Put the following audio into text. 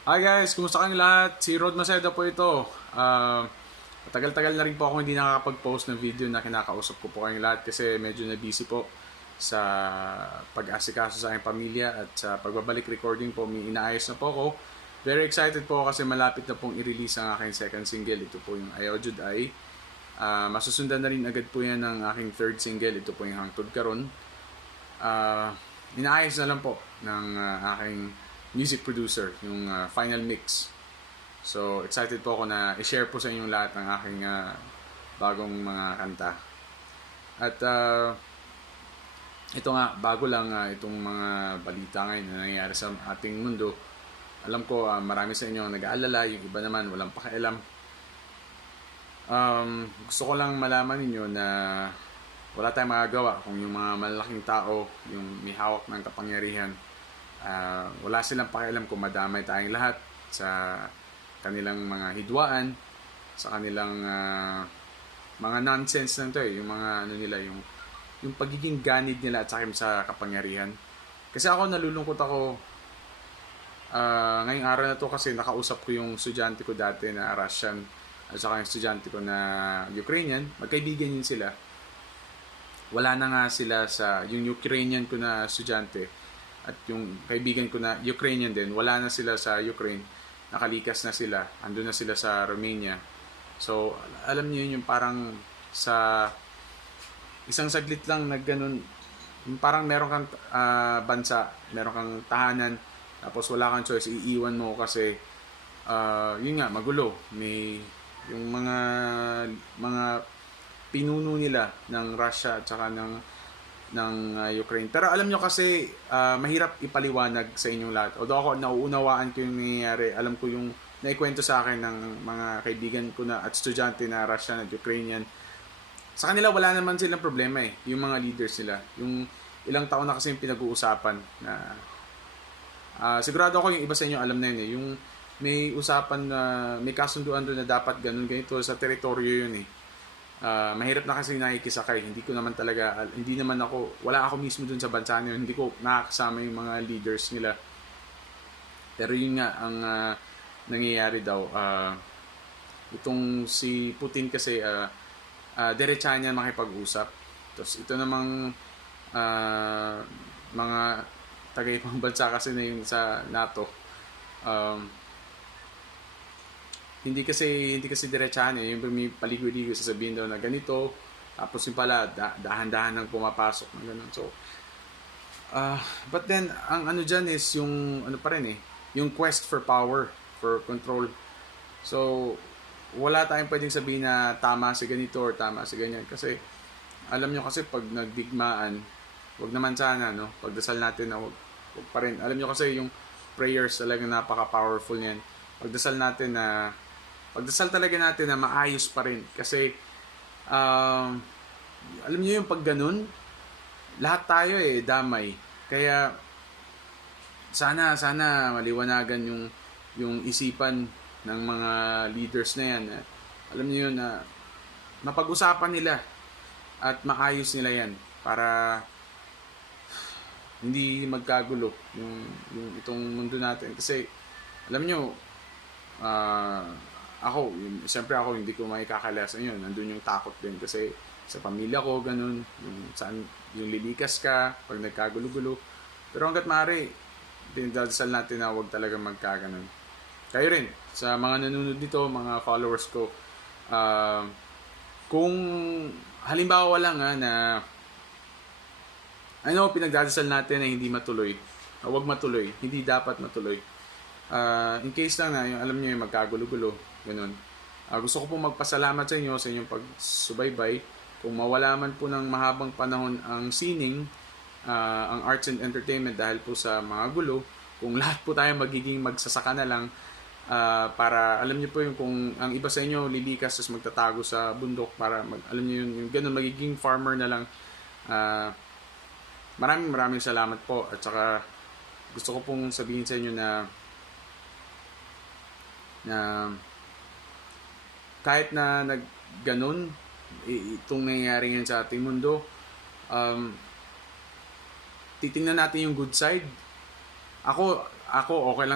Hi guys, kumusta kayong lahat? Si Rod Maceda po ito. Tagal-tagal na rin po ako hindi nakakapag-post ng video na kinakausap ko po kayong lahat kasi medyo na busy po sa pag-asikaso sa aking pamilya at sa pagbabalik recording po, may inaayos na po ako. Very excited po kasi malapit na pong i-release ang aking second single. Ito po yung Ayaw Jud Ay. Masusundan na rin agad po yan ng aking third single. Ito po yung Hangtod Karon. Inaayos na lang po ng aking music producer yung final mix. So excited po ako na i-share po sa inyong lahat ng aking bagong mga kanta. At ito nga, bago lang itong mga balita ngayon na nangyayari sa ating mundo. Alam ko marami sa inyo nag-aalala, yung iba naman walang pakialam. Gusto ko lang malaman ninyo na wala tayong magagawa kung yung mga malalaking tao, yung may hawak ng kapangyarihan, wala silang pakialam kung madamay tayong lahat sa kanilang mga hidwaan, sa kanilang mga nonsense lang to yung mga ano nila, yung pagiging ganid nila at sa kapangyarihan. Kasi ako nalulungkot ako ngayong araw na to kasi nakausap ko yung estudyante ko dati na Russian at saka yung estudyante ko na Ukrainian, magkaibigan yun sila. Wala na nga sila sa yung Ukrainian ko na estudyante at yung kaibigan ko na Ukrainian din, wala na sila sa Ukraine, nakalikas na sila, andun na sila sa Romania. So alam niyo yun, yung parang sa isang saglit lang na ganun, yung parang meron kang bansa, meron kang tahanan, tapos wala kang choice, iiwan mo kasi yun nga, magulo, may yung mga pinuno nila ng Russia at saka ng Ukraine. Pero alam nyo kasi mahirap ipaliwanag sa inyong lahat. Although ako nauunawaan ko yung nangyayari, alam ko yung naikwento sa akin ng mga kaibigan ko na at estudyante na Russian at Ukrainian. Sa kanila wala naman silang problema yung mga leaders nila. Yung ilang taon na kasi yung pinag-uusapan na sigurado ako yung iba sa inyo alam na yun yung may usapan na may kasunduan doon na dapat ganun ganito sa teritoryo yun mahirap na kasi nakikisakay. Hindi ko naman talaga, hindi naman ako, wala ako mismo dun sa bansa niyo. Hindi ko nakakasama yung mga leaders nila. Pero yun nga, ang nangyayari daw, itong si Putin kasi, diretsa niya makipag-usap. Tapos ito namang mga taga-ibang bansa kasi na yung sa NATO, hindi kasi diretsahan yung may paligoy-ligoy sasabihin daw na ganito, tapos yung pala dahan-dahan nang pumapasok ng ganun. So but then ang ano diyan is yung ano pa rin yung quest for power, for control. So wala tayong pwedeng sabihin na tama si ganito or tama si ganyan kasi alam nyo kasi pag nagdigmaan, wag naman sana pagdasal natin na wag pa rin. Alam nyo kasi yung prayers talaga napaka-powerful niyan. Pagdasal talaga natin na maayos pa rin kasi alam niyo yung pag ganun, lahat tayo damay. Kaya sana maliwanagan yung isipan ng mga leaders na yan. Alam niyo yun na mapag-usapan nila at maayos nila yan para hindi magkagulo yung itong mundo natin kasi alam niyo ako, siyempre ako hindi ko maikakalasan yun. Nandun yung takot din kasi sa pamilya ko, ganun, yung lilikas ka pag nagkagulo-gulo. Pero hanggat maaari, pinagdadasal natin na huwag talaga magkaganon. Kayo rin, sa mga nanonood dito, mga followers ko, kung halimbawa lang na pinagdadasal natin na hindi matuloy, huwag matuloy, hindi dapat matuloy. In case lang na yung alam niyo yung magkagulo-gulo, ganun. Gusto ko po magpasalamat sa inyo sa inyong pagsubaybay. Kung mawala man po ng mahabang panahon ang sining, ang arts and entertainment dahil po sa mga gulo, kung lahat po tayo magiging magsasaka na lang para alam niyo po yung kung ang iba sa inyo lilikas tapos magtatago sa bundok para alam niyo yung ganun magiging farmer na lang. Maraming salamat po at saka gusto ko pong sabihin sa inyo na kahit na ganun itong nangyayari yan sa ating mundo, titingnan natin yung good side. Ako okay lang